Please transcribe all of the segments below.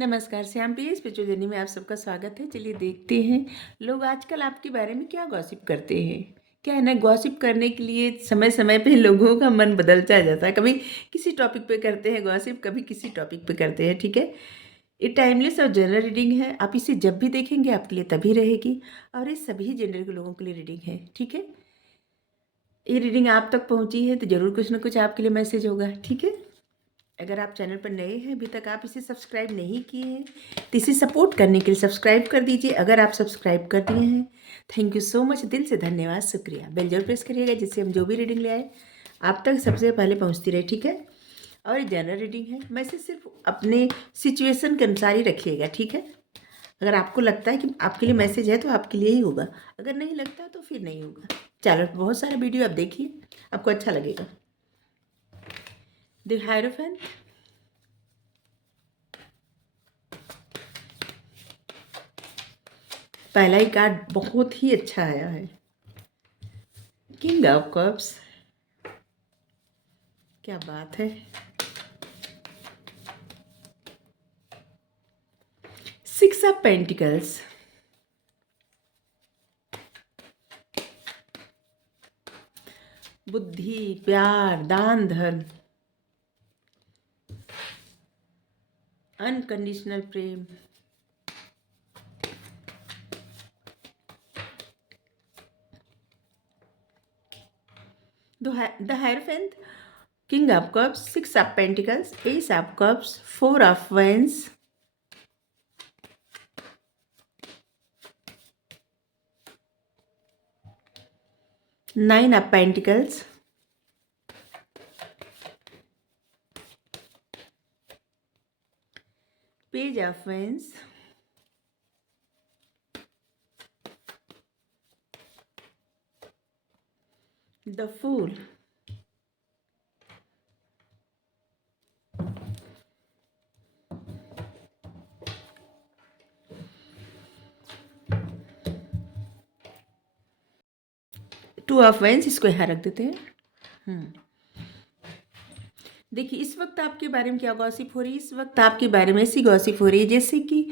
नमस्कार श्याम प्रिय spiritual journey में आप सबका स्वागत है। चलिए देखते हैं लोग आजकल आपके बारे में क्या गॉसिप करते हैं। क्या है ना, गॉसिप करने के लिए समय समय पे लोगों का मन बदलता जाता है। कभी किसी टॉपिक पे करते हैं गॉसिप, कभी किसी टॉपिक पे करते हैं। ठीक है, ये टाइमलेस और जनरल रीडिंग है। आप इसे जब भी देखेंगे आपके लिए तभी रहेगी, और ये सभी जेंडर के लोगों के लिए रीडिंग है। ठीक है, ये रीडिंग आप तक पहुंची है तो ज़रूर कुछ ना कुछ आपके लिए मैसेज होगा। ठीक है, अगर आप चैनल पर नए हैं, अभी तक आप इसे सब्सक्राइब नहीं किए हैं तो इसे सपोर्ट करने के लिए सब्सक्राइब कर दीजिए। अगर आप सब्सक्राइब कर दिए हैं, थैंक यू सो मच, दिल से धन्यवाद, शुक्रिया। बेल जरूर प्रेस करिएगा जिससे हम जो भी रीडिंग ले आए आप तक सबसे पहले पहुंचती रहे। ठीक है, और ये जनरल रीडिंग है, मैसेज सिर्फ अपने सिचुएशन के अनुसार ही रखिएगा। ठीक है, अगर आपको लगता है कि आपके लिए मैसेज है तो आपके लिए ही होगा, अगर नहीं लगता तो फिर नहीं होगा। चैनल पर बहुत सारा वीडियो आप देखिए, आपको अच्छा लगेगा। द हायरोफेंट, पहला ही कार्ड बहुत ही अच्छा आया है, किंग ऑफ कप्स। क्या बात है। सिक्स ऑफ पेंटिकल्स, बुद्धि, प्यार, दान धर्म, अनकंडीशनल प्रेम, the hierophant, king of cups, six of pentacles, ace of cups, four of wands, nine of pentacles, page of wands, the fool, two of wands. इसको यहाँ रख देते हैं। देखिए, इस वक्त आपके बारे में क्या गॉसिप हो रही है। इस वक्त आपके बारे में ऐसी गॉसिप हो रही है जैसे कि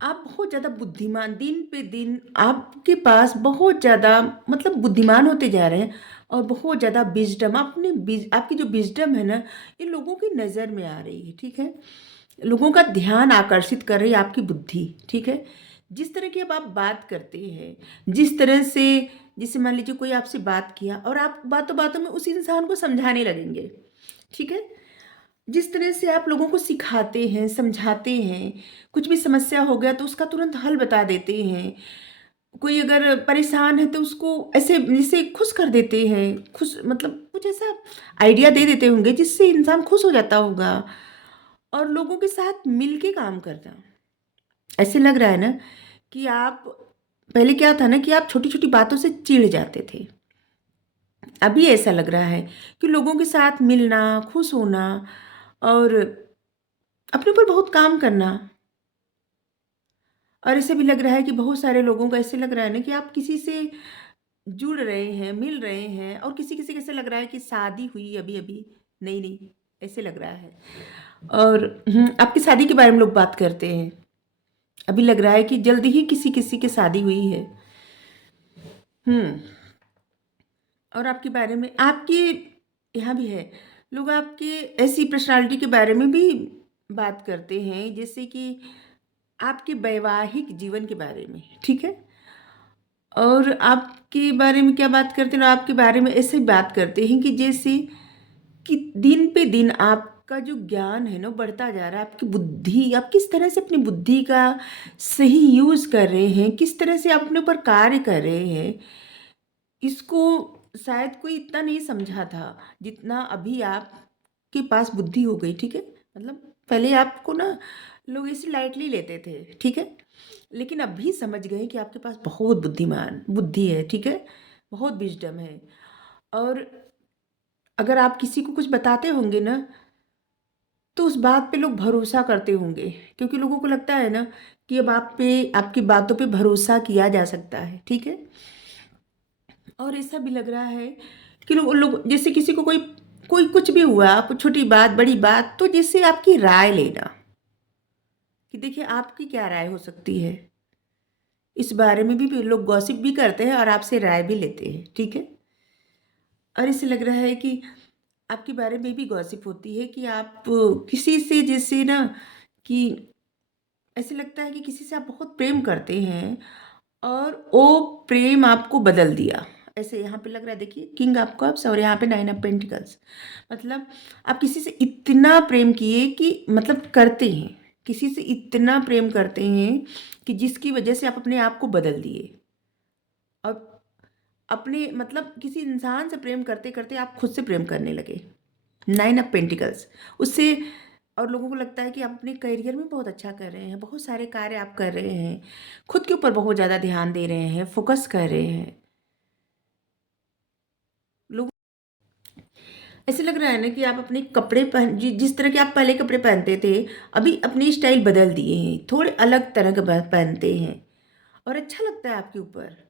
आप बहुत ज़्यादा बुद्धिमान, दिन पे दिन आपके पास बहुत ज़्यादा मतलब बुद्धिमान होते जा रहे हैं, और बहुत ज़्यादा विजडम, आपकी जो विजडम है ना, ये लोगों की नज़र में आ रही है। ठीक है, लोगों का ध्यान आकर्षित कर रही है आपकी बुद्धि। ठीक है, जिस तरह की अब आप बात करते हैं, जिस तरह से, जैसे मान लीजिए कोई आपसे बात किया और आप बातों बातों में उस इंसान को समझाने लगेंगे। ठीक है, जिस तरह से आप लोगों को सिखाते हैं, समझाते हैं, कुछ भी समस्या हो गया तो उसका तुरंत हल बता देते हैं। कोई अगर परेशान है तो उसको ऐसे जैसे खुश कर देते हैं, खुश मतलब कुछ ऐसा आइडिया दे देते होंगे जिससे इंसान खुश हो जाता होगा, और लोगों के साथ मिल के काम करना। ऐसे लग रहा है ना कि आप, पहले क्या था ना कि आप छोटी छोटी बातों से चिढ़ जाते थे, अभी ऐसा लग रहा है कि लोगों के साथ मिलना, खुश होना, और अपने ऊपर बहुत काम करना। और ऐसे भी लग रहा है कि बहुत सारे लोगों को ऐसे लग रहा है ना कि आप किसी से जुड़ रहे हैं, मिल रहे हैं, और किसी-किसी को ऐसे लग रहा है कि शादी हुई अभी-अभी, नई-नई, ऐसे लग रहा है। और आपकी शादी के बारे में लोग बात करते हैं। अभी लग रहा है कि जल्दी ही किसी-किसी की शादी हुई है। हुँ, और आपके बारे में, आपके यहाँ भी है, लोग आपके ऐसी पर्सनैलिटी के बारे में भी बात करते हैं जैसे कि आपके वैवाहिक जीवन के बारे में। ठीक है? और आपके बारे में क्या बात करते हैं ना, आपके बारे में ऐसे बात करते हैं कि जैसे कि दिन पे दिन आपका जो ज्ञान है ना, वो बढ़ता जा रहा है। आपकी बुद्धि, आप किस तरह से अपनी बुद्धि का सही यूज़ कर रहे हैं, किस तरह से आप अपने ऊपर कार्य कर रहे हैं, इसको शायद कोई इतना नहीं समझा था जितना अभी आपके पास बुद्धि हो गई। ठीक है, मतलब पहले आपको ना लोग ऐसे लाइटली लेते थे। ठीक है, लेकिन अभी समझ गए कि आपके पास बहुत बुद्धिमान बुद्धि है। ठीक है, बहुत विजडम है, और अगर आप किसी को कुछ बताते होंगे ना तो उस बात पे लोग भरोसा करते होंगे, क्योंकि लोगों को लगता है ना कि अब आप पे, आपकी बातों पे भरोसा किया जा सकता है। ठीक है, और ऐसा भी लग रहा है कि लोग लोग जैसे किसी को कोई कोई कुछ भी हुआ, छोटी बात बड़ी बात, तो जैसे आपकी राय लेना, कि देखिए आपकी क्या राय हो सकती है। इस बारे में भी लोग गॉसिप भी करते हैं और आपसे राय भी लेते हैं, ठीक है? और इससे लग रहा है कि आपके बारे में भी गॉसिप होती है कि आप किसी से जैसे ना कि ऐसे लगता है कि किसी से आप बहुत प्रेम करते हैं और वो प्रेम आपको बदल दिया। ऐसे यहाँ पे लग रहा है, देखिए किंग ऑफ कप्स और यहाँ पे नाइन ऑफ पेंटिकल्स। मतलब आप किसी से इतना प्रेम किए कि मतलब करते हैं, किसी से इतना प्रेम करते हैं कि जिसकी वजह से आप अपने आप को बदल दिए और अपने मतलब किसी इंसान से प्रेम करते करते आप खुद से प्रेम करने लगे। नाइन ऑफ पेंटिकल्स उससे, और लोगों को लगता है कि आप अपने करियर में बहुत अच्छा कर रहे हैं, बहुत सारे कार्य आप कर रहे हैं, खुद के ऊपर बहुत ज़्यादा ध्यान दे रहे हैं, फोकस कर रहे हैं। लोग ऐसे लग रहा है ना कि आप अपने कपड़े पहन जिस तरह के आप पहले कपड़े पहनते थे, अभी अपनी स्टाइल बदल दिए हैं, थोड़े अलग तरह के पहनते हैं और अच्छा लगता है आपके ऊपर।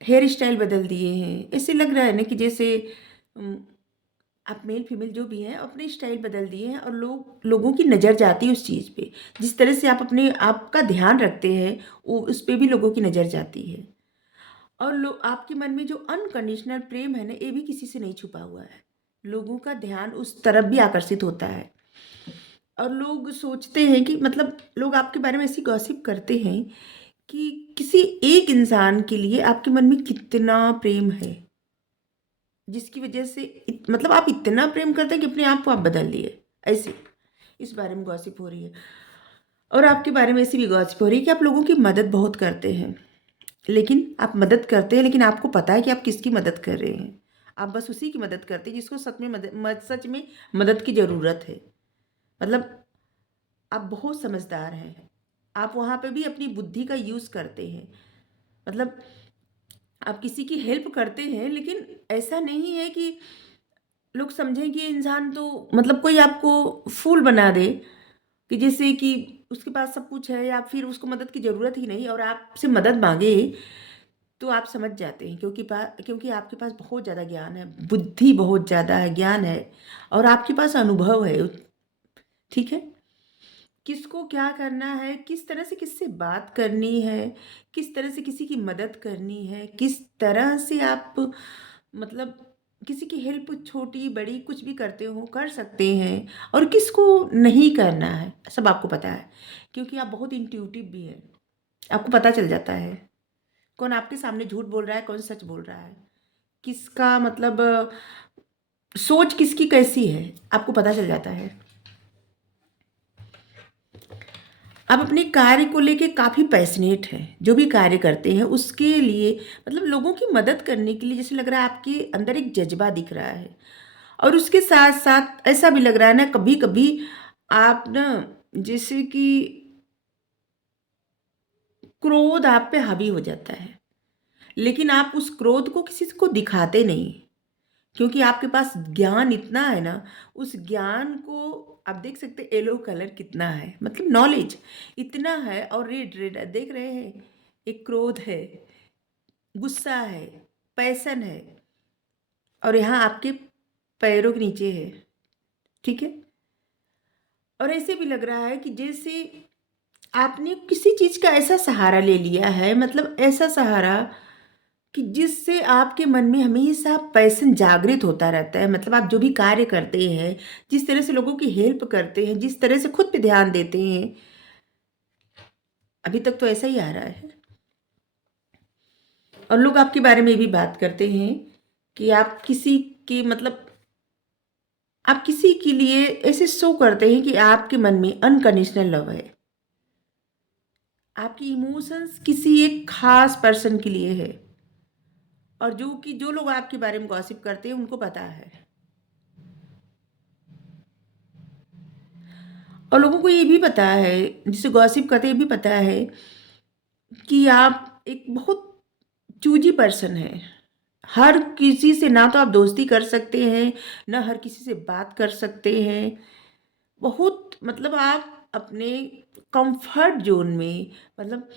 हेयर स्टाइल बदल दिए हैं, ऐसे लग रहा है ना कि जैसे उम, आप मेल फीमेल जो भी हैं अपने स्टाइल बदल दिए हैं और लोगों की नज़र जाती है उस चीज़ पे। जिस तरह से आप अपने आप का ध्यान रखते हैं, वो उस पे भी लोगों की नज़र जाती है। और आपके मन में जो अनकंडीशनल प्रेम है ना, ये भी किसी से नहीं छुपा हुआ है। लोगों का ध्यान उस तरफ भी आकर्षित होता है और लोग सोचते हैं कि मतलब लोग आपके बारे में ऐसी गॉसिप करते हैं कि किसी एक इंसान के लिए आपके मन में कितना प्रेम है, जिसकी वजह से मतलब आप इतना प्रेम करते हैं कि अपने आप को आप बदल लिए। ऐसे इस बारे में गॉसिप हो रही है और आपके बारे में ऐसी भी गॉसिप हो रही है कि आप लोगों की मदद बहुत करते हैं, लेकिन आप मदद करते हैं लेकिन आपको पता है कि आप किसकी मदद कर रहे हैं। आप बस उसी की मदद करते हैं जिसको सच में मदद की ज़रूरत है। मतलब आप बहुत समझदार हैं, आप वहाँ पे भी अपनी बुद्धि का यूज़ करते हैं। मतलब आप किसी की हेल्प करते हैं, लेकिन ऐसा नहीं है कि लोग समझें कि ये इंसान तो मतलब कोई आपको फूल बना दे, कि जैसे कि उसके पास सब कुछ है या फिर उसको मदद की ज़रूरत ही नहीं और आपसे मदद मांगे, तो आप समझ जाते हैं क्योंकि आपके पास बहुत ज़्यादा ज्ञान है, बुद्धि बहुत ज़्यादा है, ज्ञान है और आपके पास अनुभव है। ठीक है, किसको क्या करना है, किस तरह से किससे बात करनी है, किस तरह से किसी की मदद करनी है, किस तरह से आप मतलब किसी की हेल्प छोटी बड़ी कुछ भी करते हो कर सकते हैं और किसको नहीं करना है, सब आपको पता है क्योंकि आप बहुत इंट्यूटिव भी हैं। आपको पता चल जाता है कौन आपके सामने झूठ बोल रहा है, कौन सच बोल रहा है, किसका मतलब सोच किसकी कैसी है, आपको पता चल जाता है। आप अपने कार्य को लेके काफ़ी पैशनेट हैं, जो भी कार्य करते हैं उसके लिए मतलब लोगों की मदद करने के लिए जैसे लग रहा है आपके अंदर एक जज़्बा दिख रहा है और उसके साथ-साथ ऐसा भी लग रहा है ना कभी-कभी आप ना जैसे कि क्रोध आप पे हावी हो जाता है, लेकिन आप उस क्रोध को किसी को दिखाते नहीं। क्योंकि आपके पास ज्ञान इतना है ना, उस ज्ञान को आप देख सकते हैं येलो कलर कितना है, मतलब नॉलेज इतना है और रेड रेड देख रहे हैं, एक क्रोध है, गुस्सा है, पैशन है और यहाँ आपके पैरों के नीचे है, ठीक है? और ऐसे भी लग रहा है कि जैसे आपने किसी चीज़ का ऐसा सहारा ले लिया है, मतलब ऐसा सहारा कि जिससे आपके मन में हमेशा पैशन जागृत होता रहता है। मतलब आप जो भी कार्य करते हैं, जिस तरह से लोगों की हेल्प करते हैं, जिस तरह से खुद पे ध्यान देते हैं, अभी तक तो ऐसा ही आ रहा है। और लोग आपके बारे में भी बात करते हैं कि आप किसी के मतलब आप किसी के लिए ऐसे शो करते हैं कि आपके मन में अनकंडीशनल लव है। आपकी इमोशंस किसी एक खास पर्सन के लिए है और जो लोग आपके बारे में गॉसिप करते हैं उनको पता है। और लोगों को ये भी पता है, जिसे गॉसिप करते हैं ये भी पता है कि आप एक बहुत चूज़ी पर्सन हैं। हर किसी से ना तो आप दोस्ती कर सकते हैं, ना हर किसी से बात कर सकते हैं। बहुत मतलब आप अपने कंफर्ट ज़ोन में मतलब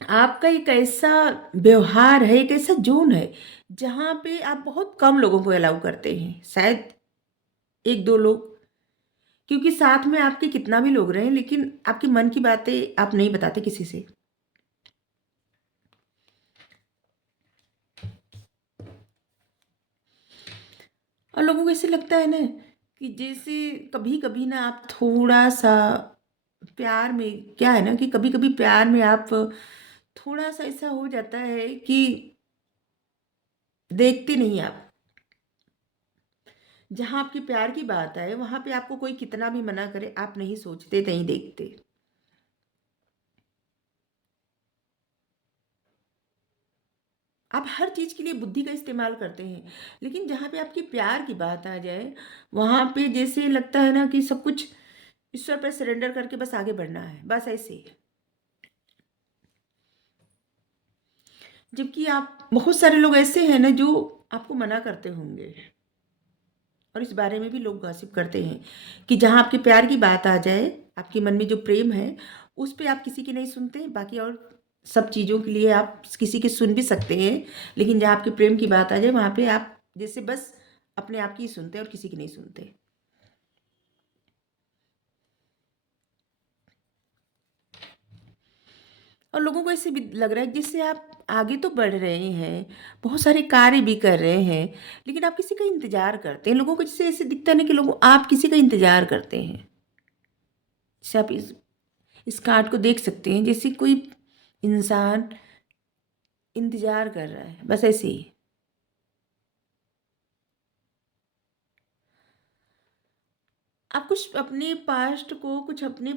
आपका एक ऐसा व्यवहार है, एक ऐसा ज़ोन है, जहाँ पे आप बहुत कम लोगों को अलाउ करते हैं। शायद 1-2 लोग क्योंकि साथ में आपके कितना भी लोग रहें, लेकिन आपके मन की बातें आप नहीं बताते किसी से। और लोगों को ऐसे लगता है ना कि जैसे कभी-कभी ना आप थोड़ा-सा प्यार में क्या है ना कि कभी-कभी प्यार में आप थोड़ा-सा ऐसा हो जाता है कि देखते नहीं आप। जहाँ आपके प्यार की बात आए, वहाँ पे आपको कोई कितना भी मना करे, आप नहीं सोचते, नहीं देखते। आप हर चीज़ के लिए बुद्धि का इस्तेमाल करते हैं, लेकिन जहाँ पे आपकी प्यार की बात आ जाए, वहाँ पे जैसे लगता है ना कि सब कुछ ईश्वर पे सरेंडर करके बस आगे बढ़ना है, बस ऐसे ही। जबकि आप बहुत सारे लोग ऐसे हैं ना जो आपको मना करते होंगे, और इस बारे में भी लोग गॉसिप करते हैं कि जहाँ आपके प्यार की बात आ जाए, आपके मन में जो प्रेम है, उस पे आप किसी की नहीं सुनते, बाकी और सब चीज़ों के लिए आप किसी की सुन भी सकते हैं, लेकिन जहाँ आपके प्रेम की बात आ जाए, वहाँ पे आप जैसे बस अपने आप की ही सुनते हैं और किसी की नहीं सुनते। और लोगों को ऐसे भी लग रहा है जिससे आप आगे तो बढ़ रहे हैं, बहुत सारे कार्य भी कर रहे हैं, लेकिन आप किसी का इंतज़ार करते हैं। लोगों को जैसे ऐसे दिखता है ना कि लोग आप किसी का इंतज़ार करते हैं। जैसे आप इस कार्ड को देख सकते हैं, जैसे कोई इंसान इंतज़ार कर रहा है, बस ऐसे ही। आप कुछ अपने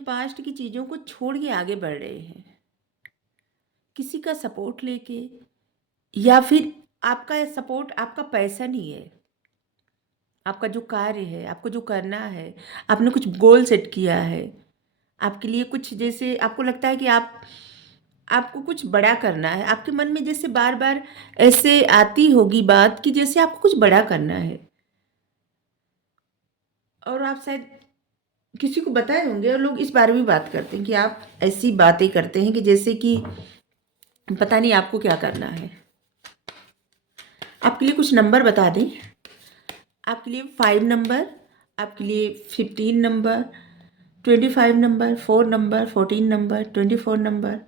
पास्ट की चीज़ों को छोड़ के आगे बढ़ रहे हैं, किसी का सपोर्ट लेके, या फिर आपका सपोर्ट आपका पैसा नहीं है, आपका जो कार्य है, आपको जो करना है, आपने कुछ गोल सेट किया है, आपके लिए कुछ जैसे आपको लगता है कि आपको कुछ बड़ा करना है, आपके मन में जैसे बार-बार ऐसे आती होगी बात कि जैसे आपको कुछ बड़ा करना है, और आप शायद किसी को बताए होंगे, और लोग इस बारे में बात करते हैं कि आप ऐसी बातें करते हैं कि जैसे कि पता नहीं आपको क्या करना है। आपके लिए कुछ नंबर बता दें, आपके लिए 5 नंबर, आपके लिए 15 number, 25 number, 4 number, 14 number, 24 number,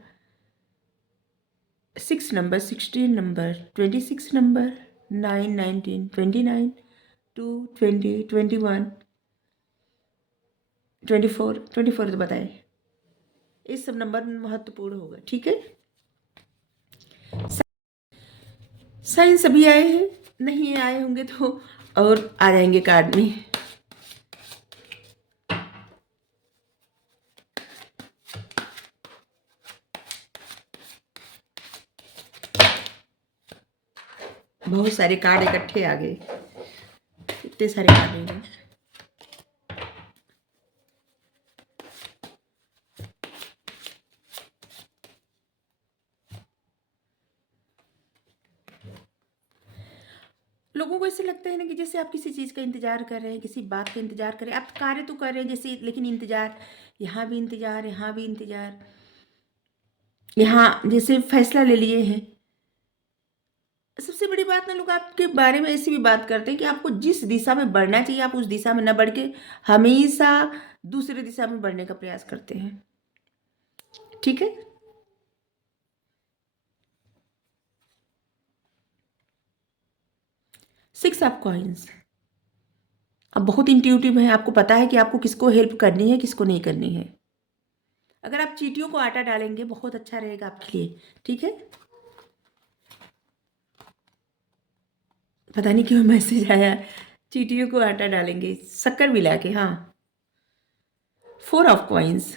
6 number, 16 number, 26 number, 9, 19, 29, 2, 20, 21, 24, 24 तो बताएं। ये सब नंबर महत्वपूर्ण होगा, ठीक है। साइन सभी आए हैं, नहीं आए होंगे तो और आ जाएंगे कार्ड में। बहुत सारे कार्ड इकट्ठे आ गए, इतने सारे कार्ड हैं। लोगों को ऐसे लगता है ना कि जैसे आप किसी चीज़ का इंतजार कर रहे हैं, किसी बात का इंतजार कर रहे हैं, आप कार्य तो कर रहे हैं जैसे, लेकिन इंतजार, यहाँ भी इंतजार, यहाँ भी इंतजार, यहाँ जैसे फैसला ले लिए हैं। सबसे बड़ी बात ना, लोग आपके बारे में ऐसी भी बात करते हैं कि आपको जिस दिशा में बढ़ना चाहिए आप उस दिशा में न बढ़ के हमेशा दूसरे दिशा में बढ़ने का प्रयास करते हैं, ठीक है। 6 ऑफ कॉइन्स। आप बहुत इंट्यूटिव हैं, आपको पता है कि आपको किसको हेल्प करनी है, किसको नहीं करनी है। अगर आप चींटियों को आटा डालेंगे बहुत अच्छा रहेगा आपके लिए, ठीक है। पता नहीं क्यों मैसेज आया, चींटियों को आटा डालेंगे शक्कर मिला के, हाँ। 4 ऑफ कॉइन्स।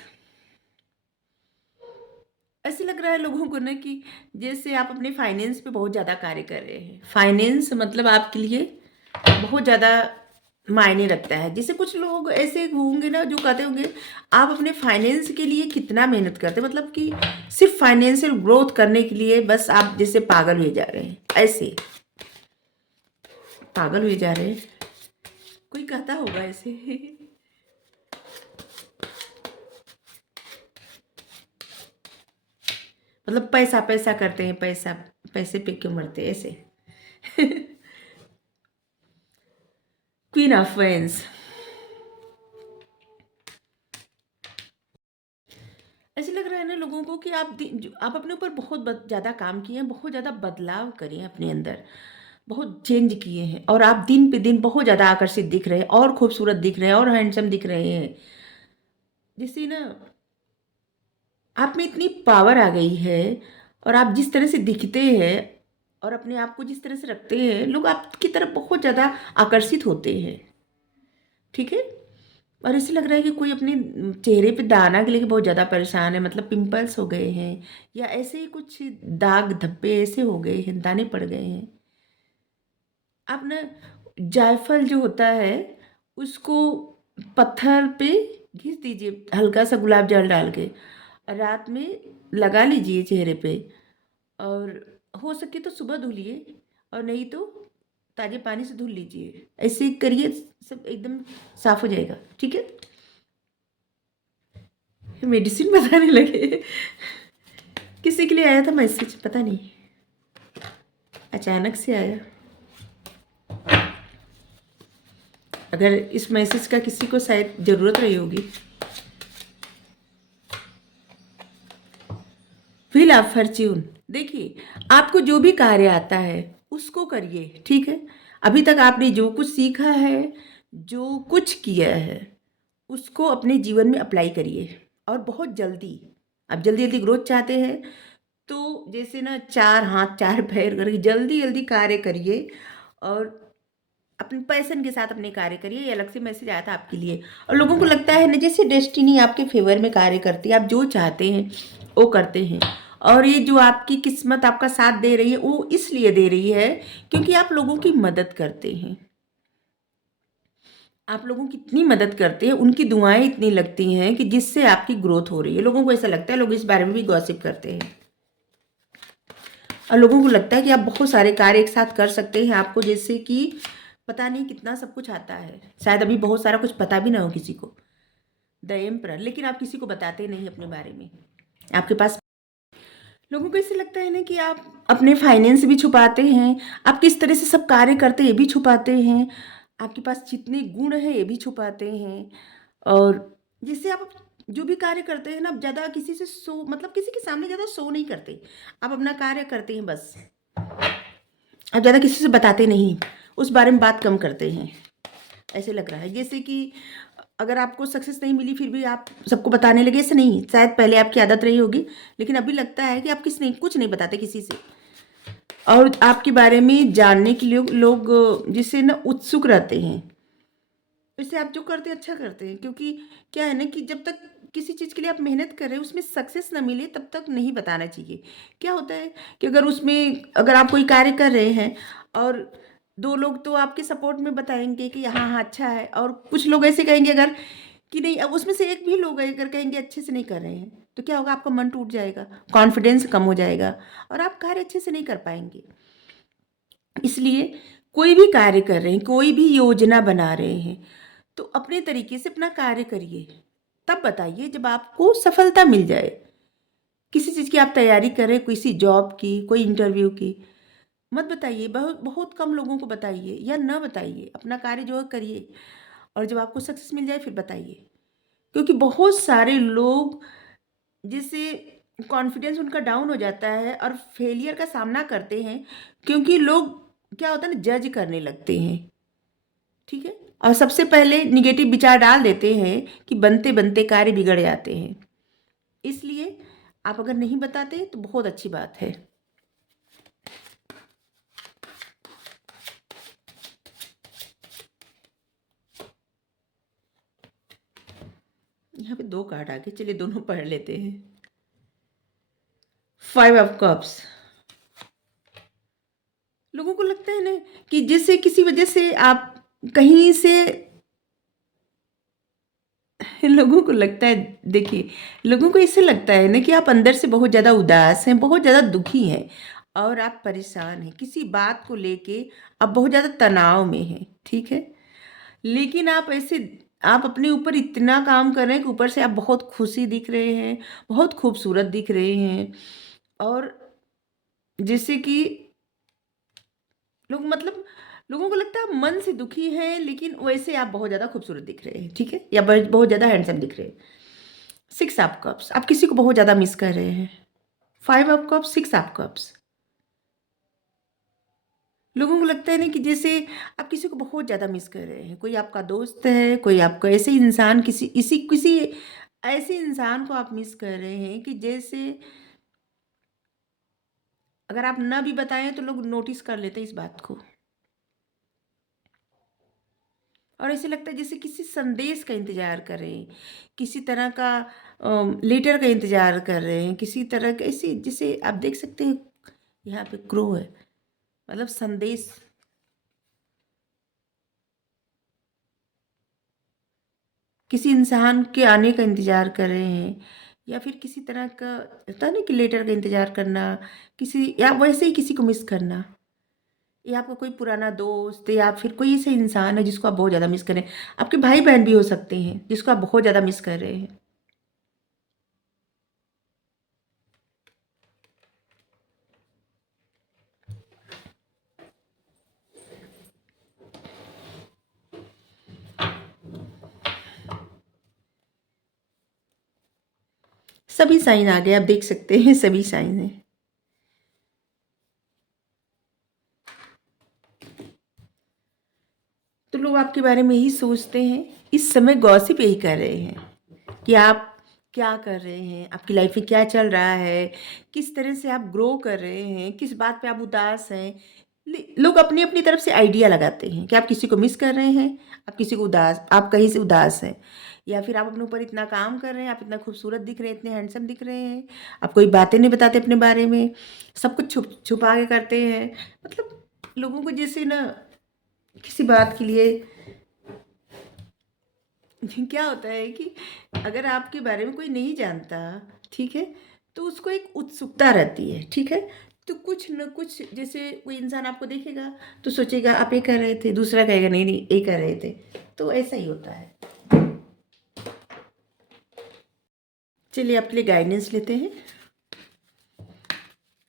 ऐसे लग रहा है लोगों को ना कि जैसे आप अपने फाइनेंस पे बहुत ज़्यादा कार्य कर रहे हैं। फाइनेंस मतलब आपके लिए बहुत ज़्यादा मायने रखता है। जैसे कुछ लोग ऐसे होंगे ना जो कहते होंगे आप अपने फाइनेंस के लिए कितना मेहनत करते हैं, मतलब कि सिर्फ फाइनेंशियल ग्रोथ करने के लिए बस आप जैसे पागल हुए जा रहे हैं, ऐसे पागल हुए जा रहे हैं, कोई कहता होगा ऐसे। मतलब पैसा पैसा करते हैं, पैसा पैसे पे क्यों मरते हैं ऐसे। Queen of wands. ऐसे लग रहा है ना लोगों को कि आप अपने ऊपर बहुत ज़्यादा काम किए हैं, बहुत ज़्यादा बदलाव करे हैं अपने अंदर, बहुत चेंज किए हैं और आप दिन पे दिन बहुत ज़्यादा आकर्षित दिख रहे हैं और खूबसूरत दिख रहे हैं और हैंडसम दिख रहे हैं। जिससे ना आप में इतनी पावर आ गई है और आप जिस तरह से दिखते हैं और अपने आप को जिस तरह से रखते हैं, लोग आपकी तरफ बहुत ज़्यादा आकर्षित होते हैं। ठीक है? और ऐसे लग रहा है कि कोई अपने चेहरे पे दाना के लेके बहुत ज़्यादा परेशान है, मतलब पिंपल्स हो गए हैं या ऐसे ही कुछ दाग धब्बे ऐसे हो गए हैं, दाने पड़ गए हैं। आप ना जायफल जो होता है उसको पत्थर पे घिस दीजिए हल्का सा गुलाब जल डाल के, रात में लगा लीजिए चेहरे पे और हो सके तो सुबह धुलिए और नहीं तो ताज़े पानी से धुल लीजिए। ऐसे ही करिए, सब एकदम साफ हो जाएगा। ठीक है? मेडिसिन बताने लगे। किसी के लिए आया था मैसेज, पता नहीं, अचानक से आया। अगर इस मैसेज का किसी को शायद ज़रूरत रही होगी। व्हील ऑफ फॉर्च्यून, देखिए आपको जो भी कार्य आता है उसको करिए। ठीक है? अभी तक आपने जो कुछ सीखा है, जो कुछ किया है, उसको अपने जीवन में अप्लाई करिए और बहुत जल्दी। आप जल्दी जल्दी ग्रोथ चाहते हैं तो जैसे ना 4 हाथ 4 पैर करके जल्दी जल्दी कार्य करिए और अपने पैशन के साथ अपने कार्य करिए। ये अलग से मैसेज आया था आपके लिए। और लोगों को लगता है ना जैसे डेस्टिनी आपके फेवर में कार्य करती है, आप जो चाहते हैं वो करते हैं। और ये जो आपकी किस्मत आपका साथ दे रही है वो इसलिए दे रही है क्योंकि आप लोगों की मदद करते हैं। आप लोगों की इतनी मदद करते हैं, उनकी दुआएं इतनी लगती हैं कि जिससे आपकी ग्रोथ हो रही है। लोगों को ऐसा लगता है, लोग इस बारे में भी गॉसिप करते हैं और लोगों को लगता है कि आप बहुत सारे कार्य एक साथ कर सकते हैं। आपको जैसे कि पता नहीं कितना सब कुछ आता है, शायद अभी बहुत सारा कुछ पता भी ना हो किसी को, द एम्परर, लेकिन आप किसी को बताते नहीं अपने बारे में। आपके पास लोगों को ऐसे लगता है ना कि आप अपने फाइनेंस भी छुपाते हैं, आप किस तरह से सब कार्य करते हैं ये भी छुपाते हैं, आपके पास जितने गुण हैं ये भी छुपाते हैं। और जिससे आप जो भी कार्य करते हैं ना, आप ज़्यादा किसी से शो, मतलब किसी के सामने ज़्यादा शो नहीं करते। आप अपना कार्य करते हैं बस, आप ज़्यादा किसी से बताते नहीं, उस बारे में बात कम करते हैं। ऐसे लग रहा है जैसे कि अगर आपको सक्सेस नहीं मिली फिर भी आप सबको बताने लगे, ऐसे नहीं। शायद पहले आपकी आदत रही होगी लेकिन अभी लगता है कि आप कुछ नहीं बताते किसी से। और आपके बारे में जानने के लिए लोग जिससे ना उत्सुक रहते हैं। वैसे आप जो करते हैं अच्छा करते हैं, क्योंकि क्या है ना कि जब तक किसी चीज़ के लिए आप मेहनत कर रहे हैं उसमें सक्सेस ना मिले तब तक नहीं बताना चाहिए। क्या होता है कि अगर आप कोई कार्य कर रहे हैं और 2 लोग तो आपके सपोर्ट में बताएँगे कि हाँ, हाँ, अच्छा है, और कुछ लोग ऐसे कहेंगे अगर कि नहीं, अब उसमें से एक भी लोग अगर कहेंगे अच्छे से नहीं कर रहे हैं, तो क्या होगा, आपका मन टूट जाएगा, कॉन्फिडेंस कम हो जाएगा और आप कार्य अच्छे से नहीं कर पाएँगे। इसलिए कोई भी कार्य कर रहे हैं, कोई भी योजना बना रहे हैं, तो अपने तरीके से अपना कार्य करिए। तब बताइए जब आपको सफलता मिल जाए। किसी चीज़ की आप तैयारी कर रहे हैं, किसी जॉब की, कोई इंटरव्यू की, मत बताइए, बहुत बहुत कम लोगों को बताइए या ना बताइए। अपना कार्य जो है करिए और जब आपको सक्सेस मिल जाए फिर बताइए। क्योंकि बहुत सारे लोग जिससे कॉन्फिडेंस उनका डाउन हो जाता है और फेलियर का सामना करते हैं, क्योंकि लोग क्या होता है ना, जज करने लगते हैं। ठीक है? और सबसे पहले निगेटिव विचार डाल देते हैं कि बनते-बनते कार्य बिगड़ जाते हैं। इसलिए आप अगर नहीं बताते तो बहुत अच्छी बात है। यहाँ पे 2 कार्ड आ गए, चलिए दोनों पढ़ लेते हैं। 5 ऑफ कप्स, लोगों को लगता है ना कि जैसे किसी वजह से आप कहीं से लोगों को लगता है, देखिए लोगों को इससे लगता है ना कि आप अंदर से बहुत ज़्यादा उदास हैं, बहुत ज़्यादा दुखी हैं और आप परेशान हैं किसी बात को लेके, आप बहुत ज़्यादा तनाव में हैं। ठीक है? लेकिन आप अपने ऊपर इतना काम कर रहे हैं कि ऊपर से आप बहुत खुशी दिख रहे हैं, बहुत खूबसूरत दिख रहे हैं और जैसे कि लोगों को लगता है आप मन से दुखी हैं, लेकिन वैसे आप बहुत ज़्यादा खूबसूरत दिख रहे हैं। ठीक है? या बहुत ज़्यादा हैंडसम दिख रहे हैं। 6 ऑफ कप्स, आप किसी को बहुत ज़्यादा मिस कर रहे हैं। 5 ऑफ कप्स, 6 ऑफ कप्स, लोगों को लगता है ना कि जैसे आप किसी को बहुत ज़्यादा मिस कर रहे हैं। कोई आपका दोस्त है, कोई आपका ऐसे ही इंसान, किसी ऐसे इंसान को आप मिस कर रहे हैं कि जैसे अगर आप ना भी बताएं तो लोग नोटिस कर लेते हैं इस बात को। और ऐसे लगता है जैसे किसी संदेश का इंतजार कर रहे हैं, किसी तरह का लेटर का इंतजार कर रहे हैं, किसी तरह का ऐसे जिसे आप देख सकते हैं यहाँ पे क्रो है, मतलब संदेश। किसी इंसान के आने का इंतजार कर रहे हैं, या फिर किसी तरह का होता है ना कि लेटर का इंतजार करना, किसी या वैसे ही किसी को मिस करना, या आपका कोई पुराना दोस्त या फिर कोई ऐसे इंसान है जिसको आप बहुत ज़्यादा मिस कर रहे हैं। आपके भाई बहन भी हो सकते हैं जिसको आप बहुत ज़्यादा मिस कर रहे हैं। सभी साइन आ गए, आप देख सकते हैं सभी साइन है। तो लोग आपके बारे में यही सोचते हैं, इस समय गॉसिप यही कर रहे हैं कि आप क्या कर रहे हैं, आपकी लाइफ में क्या चल रहा है, किस तरह से आप ग्रो कर रहे हैं, किस बात पे आप उदास हैं। लोग अपनी अपनी तरफ से आइडिया लगाते हैं कि आप किसी को मिस कर रहे हैं, आप किसी को उदास, आप कहीं से उदास हैं, या फिर आप अपने ऊपर इतना काम कर रहे हैं, आप इतना खूबसूरत दिख रहे हैं, इतने हैंडसम दिख रहे हैं, आप कोई बातें नहीं बताते अपने बारे में, सब कुछ छुपा के करते हैं। मतलब लोगों को जैसे ना किसी बात के लिए क्या होता है कि अगर आपके बारे में कोई नहीं जानता, ठीक है, तो उसको एक उत्सुकता रहती है, ठीक है। तो कुछ न कुछ जैसे कोई इंसान आपको देखेगा तो सोचेगा आप ये कर रहे थे, दूसरा कहेगा नहीं नहीं ये कर रहे थे। तो ऐसा ही होता है। चलिए आपके लिए गाइडेंस लेते हैं।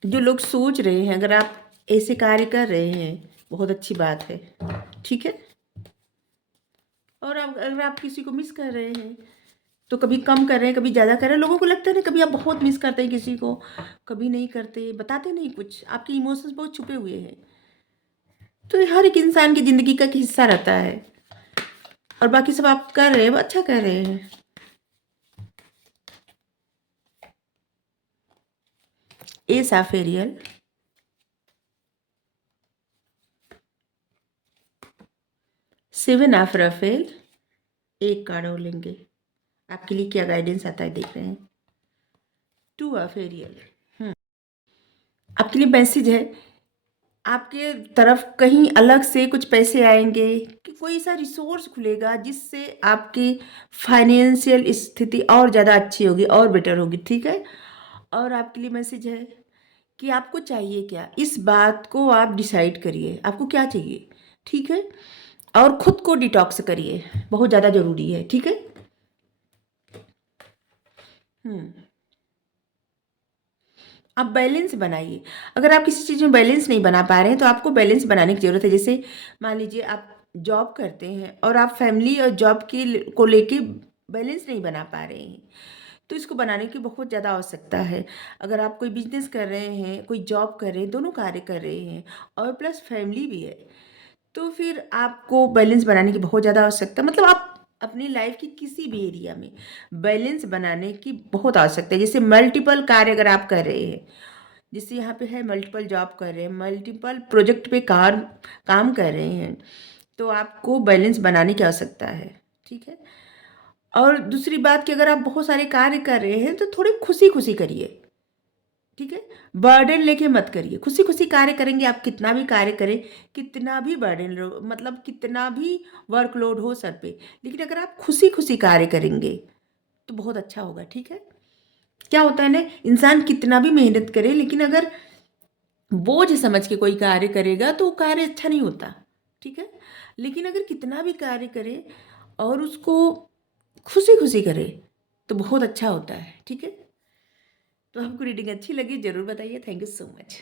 जो लोग सोच रहे हैं अगर आप ऐसे कार्य कर रहे हैं, बहुत अच्छी बात है, ठीक है। और अगर आप किसी को मिस कर रहे हैं तो कभी कम कर रहे हैं, कभी ज़्यादा कर रहे हैं। लोगों को लगता है ना कभी आप बहुत मिस करते हैं किसी को, कभी नहीं करते, बताते नहीं कुछ, आपके इमोशंस बहुत छुपे हुए हैं। तो ये हर एक इंसान की ज़िंदगी का एक हिस्सा रहता है, और बाकी सब आप कर रहे हैं वो अच्छा कर रहे हैं। Ace of Ariel, 7 of Raphael, एक कार्ड और लेंगे, आपके लिए क्या गाइडेंस आता है देख रहे हैं। 2 ऑफ एरियल, आपके लिए मैसेज है, आपके तरफ कहीं अलग से कुछ पैसे आएंगे, कि कोई ऐसा रिसोर्स खुलेगा जिससे आपकी फाइनेंशियल स्थिति और ज़्यादा अच्छी होगी और बेटर होगी, ठीक है। और आपके लिए मैसेज है कि आपको चाहिए क्या, इस बात को आप डिसाइड करिए, आपको क्या चाहिए, ठीक है। और खुद को डिटॉक्स करिए, बहुत ज़्यादा ज़रूरी है, ठीक है। हम्म आप बैलेंस बनाइए। अगर आप किसी चीज़ में बैलेंस नहीं बना पा रहे हैं तो आपको बैलेंस बनाने की ज़रूरत है। जैसे मान लीजिए आप जॉब करते हैं और आप फैमिली और जॉब को लेके बैलेंस नहीं बना पा रहे हैं, तो इसको बनाने की बहुत ज़्यादा आवश्यकता है। अगर आप कोई बिजनेस कर रहे हैं, कोई जॉब कर रहे हैं, दोनों कार्य कर रहे हैं और प्लस फैमिली भी है, तो फिर आपको बैलेंस बनाने की बहुत ज़्यादा आवश्यकता, मतलब आप अपनी लाइफ की किसी भी एरिया में बैलेंस बनाने की बहुत आवश्यकता है। जैसे मल्टीपल कार्य अगर आप कर रहे हैं, जैसे यहाँ पे है मल्टीपल जॉब कर रहे हैं, मल्टीपल प्रोजेक्ट पे काम कर रहे हैं, तो आपको बैलेंस बनाने की आवश्यकता है, ठीक है। और दूसरी बात कि अगर आप बहुत सारे कार्य कर रहे हैं तो थोड़ी खुशी खुशी करिए, ठीक है। बर्डन लेके मत करिए, खुशी खुशी कार्य करेंगे आप, कितना भी कार्य करें, कितना भी बर्डन लो, मतलब कितना भी वर्कलोड हो सर पे, लेकिन अगर आप खुशी खुशी कार्य करेंगे तो बहुत अच्छा होगा, ठीक है। क्या होता है ना, इंसान कितना भी मेहनत करे लेकिन अगर बोझ समझ के कोई कार्य करेगा तो वो कार्य अच्छा नहीं होता, ठीक है। लेकिन अगर कितना भी कार्य करे और उसको खुशी खुशी करे तो बहुत अच्छा होता है, ठीक है। तो आपको रीडिंग अच्छी लगी ज़रूर बताइए। Thank you so much.